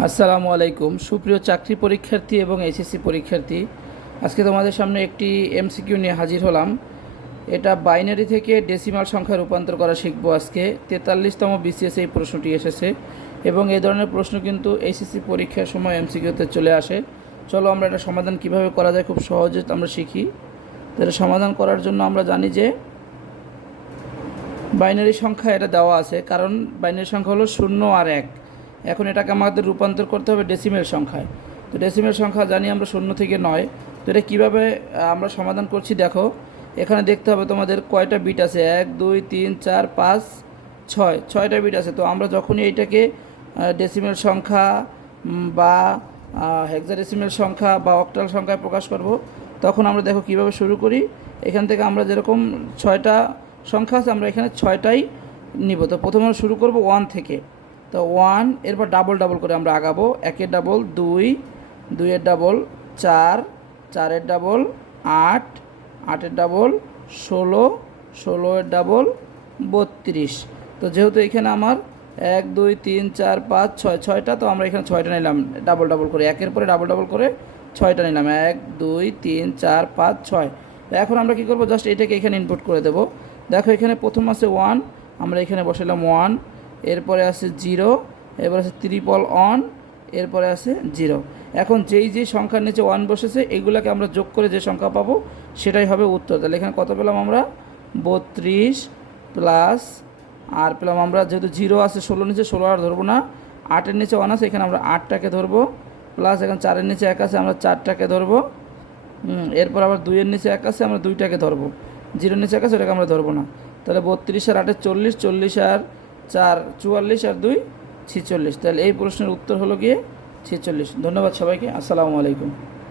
আসসালামু আলাইকুম সুপ্রিয় চাকরি পরীক্ষার্থী এবং এইচএসসি পরীক্ষার্থী। আজকে তোমাদের সামনে একটি এমসিকিউ নিয়ে হাজির হলাম। এটা বাইনারি থেকে ডেসিমাল সংখ্যা রূপান্তর করা শিখবো আজকে। 43তম বিসিএস এই প্রশ্নটি এসেছে এবং এই ধরনের প্রশ্ন কিন্তু এইচএসসি পরীক্ষার সময় এমসিকিউতে চলে আসে। চলো আমরা এটা সমাধান কিভাবে করা যায় খুব সহজে আমরা শিখি। তো এটা সমাধান করার জন্য আমরা জানি যে বাইনারি সংখ্যা এটা দেওয়া আছে, কারণ বাইনারি সংখ্যা হলো 0 আর 1। এখন এটাকে আমাদের রূপান্তর করতে হবে ডেসিমেল সংখ্যায়। তো ডেসিমেল সংখ্যা জানি আমরা 0 থেকে 9। তো এটা কীভাবে আমরা সমাধান করছি দেখো। এখানে দেখতে হবে তোমাদের কয়টা বিট আছে, 1 2 3 4 5 6, 6টা বিট আছে। তো আমরা যখনই এইটাকে ডেসিমেল সংখ্যা বা হেক্সাডেসিমেল সংখ্যা বা অক্টাল সংখ্যায় প্রকাশ করব, তখন আমরা দেখো কিভাবে শুরু করি। এখান থেকে আমরা যেরকম 6টা সংখ্যা আছে আমরা এখানে 6টাই নিব। তো প্রথমে আমরা শুরু করব 1 থেকে। তো 1, এরপর ডাবল ডাবল করে আমরা আগাবো। 1-এর ডাবল 2, 2-এর ডাবল 4, 4-এর ডাবল 8, 8-এর ডাবল 16, 16-এর ডাবল 32। তো যেহেতু এখানে আমার 1 2 3 4 5 6, 6টা, তো আমরা এখানে 6টা নিলাম ডাবল ডাবল করে, একের পরে ডাবল ডাবল করে 6টা নিলাম। 1 2 3 4 5 6। এখন আমরা কী করবো, জাস্ট এটাকে এখানে ইনপুট করে দেবো। দেখো এখানে প্রথম আছে 1, আমরা এখানে বসালাম 1, এরপরে আছে 0, এরপরে আছে ট্রিপল অন, এরপরে আছে 0। এখন যেই সংখ্যার নিচে 1 বসেছে এগুলোকে আমরা যোগ করে যে সংখ্যা পাবো সেটাই হবে উত্তর। তাহলে এখানে কত পেলাম আমরা, 32 প্লাস আর পেলাম আমরা, যেহেতু 0 আছে 16 নিচে, 16 আর ধরবো না। 8-এর নিচে 1 আছে, এখানে আমরা 8টাকে ধরবো, প্লাস এখানে 4-এর নিচে 1 আছে, আমরা 4টাকে ধরবো। এরপর আবার 2-এর নিচে 1 আছে, আমরা 2টাকে ধরবো। 0-এর নিচে 1 আছে, ওটাকে আমরা ধরবো না। তাহলে 32 আর 8 40, 40 আর 4 44, আর 2 46। তাহলে এই প্রশ্নের উত্তর হলো গিয়ে 46। ধন্যবাদ সবাইকে। আসসালামু আলাইকুম।